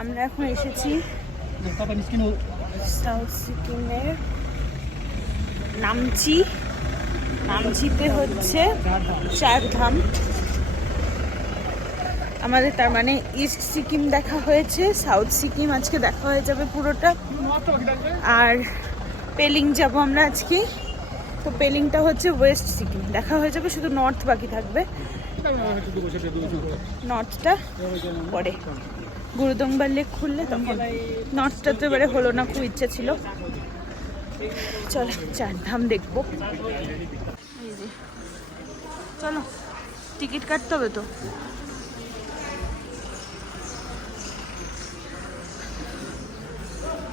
আমরা এখন এসেছি সাউথ সিকিমের নামচিতে হচ্ছে 4 ধাম। আমাদের তার মানে ইস্ট সিকিম দেখা হয়েছে, সাউথ সিকিম আজকে দেখা হয়ে যাবে পুরোটা। আর পেলিং যাব আমরা আজকে, তো পেলিংটা হচ্ছে ওয়েস্ট সিকিম দেখা হয়ে যাবে, শুধু নর্থ বাকি থাকবে। নর্থটা পরে গুরুদংবার লেক খুললে তখন, নর্থটা তো এবারে হলো না, খুব ইচ্ছা ছিল। চলো 4 ধাম দেখবো। চলো টিকিট কাটতে হবে তো।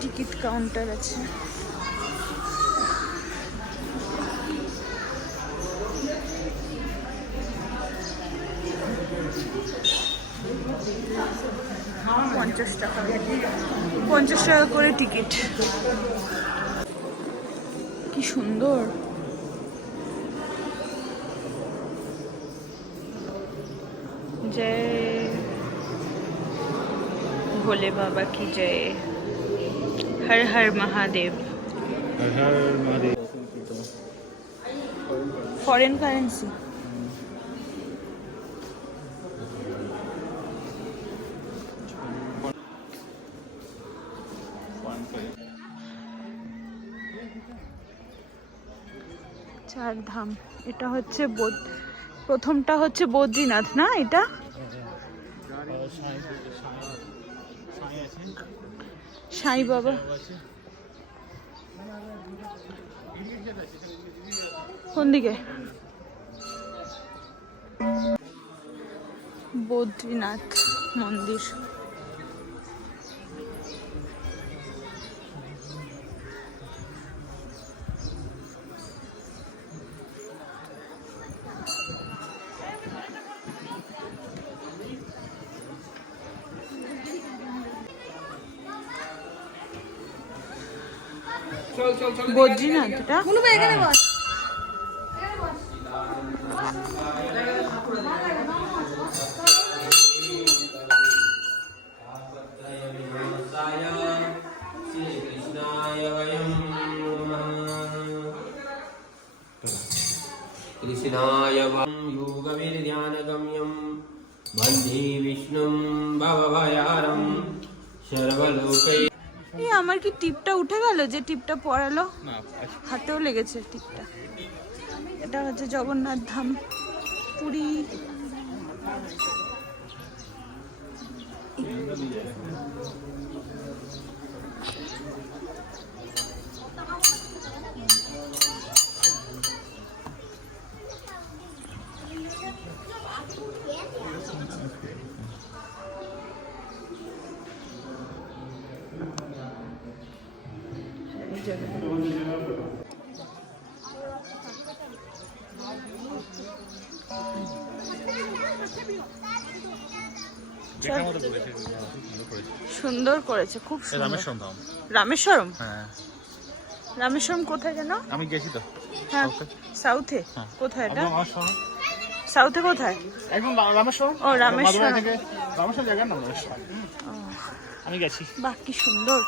টিকিট কাউন্টার আছে। পঞ্চাশ টাকা করে টিকিট। কি সুন্দর। জয় ভোলে বাবা কি জয়, হর হর মহাদেব। Foreign currency. চার ধাম, এটা হচ্ছে প্রথমটা হচ্ছে বদ্রীনাথ না, এটা সাই বাবা। কোন দিকে? বদ্রীনাথ মন্দির। বদ্রীনাথ এটা এখানে বস। কৃষ্ণায় যোগবির্ধ্যানগম্যম বন্দে বিষ্ণুম ভবভয়ারম সর্বলোকে। এই আমার কি টিপটা উঠে গেল? যে টিপটা পড়ালো হাতেও লেগেছে টিপটা। এটা হচ্ছে জগন্নাথ ধাম, পুরী। সুন্দর করেছে, খুব সুন্দর। রামেশ্বরম। হ্যাঁ, রামেশ্বরম কোথায় যেন? আমি গেছি তো। হ্যাঁ, সাউথে। কোথায় এটা? সাউথে কোথায়? একদম রামেশ্বরম। ও রামেশ্বরম। রামেশ্বরম জায়গার নাম রামেশ্বরম। আমি গেছি। বাহ কি সুন্দর।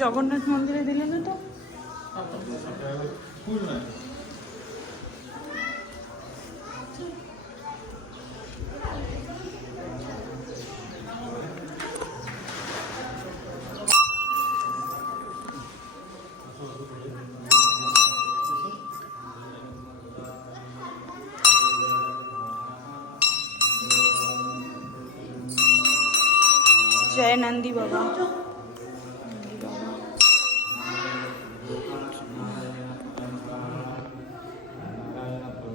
জগন্নাথ মন্দিরে দিলে না তো? जय नंदी बाबा।